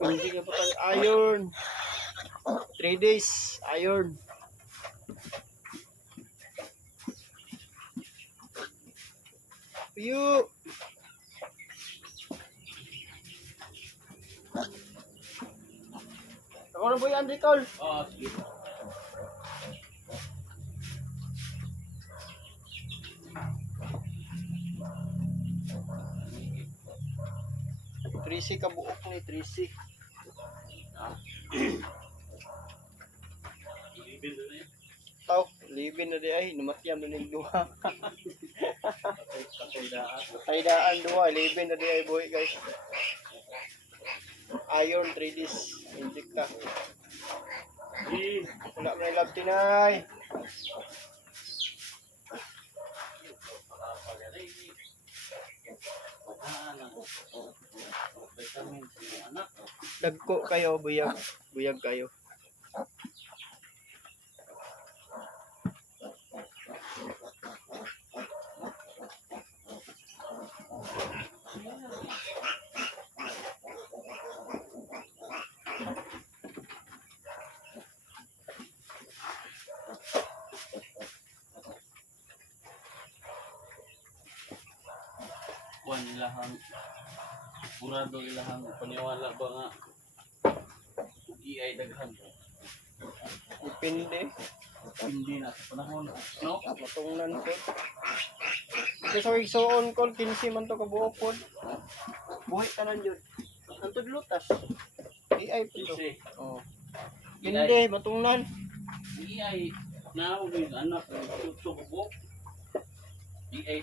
Hindi ka pa iron. 3 days iron. Puyo. Ako na boy Andy Cole. Oh, sige. Trisi kabuok ni Trisi. Ibibin doon na yun. Tao, libin na di ay numatyam na ning duha. Kaydaan duha, libin na di ay boy guys. Iron 3 days inject ka. Wala may lab tinay. Dagko kayo, buyag. Buyag kayo. Kuan ilahang burado ilahang paniwala ba nga EI daghan. Depende. Hindi na sa panahon. No? Matungnan ko. Kasi sa igsoon ko, 15 man to kabuok po. Buhay ka na dyan. Antod lutas. AI po to. Kasi Oh. Hindi, matungnan. EI na anak tutubo. EI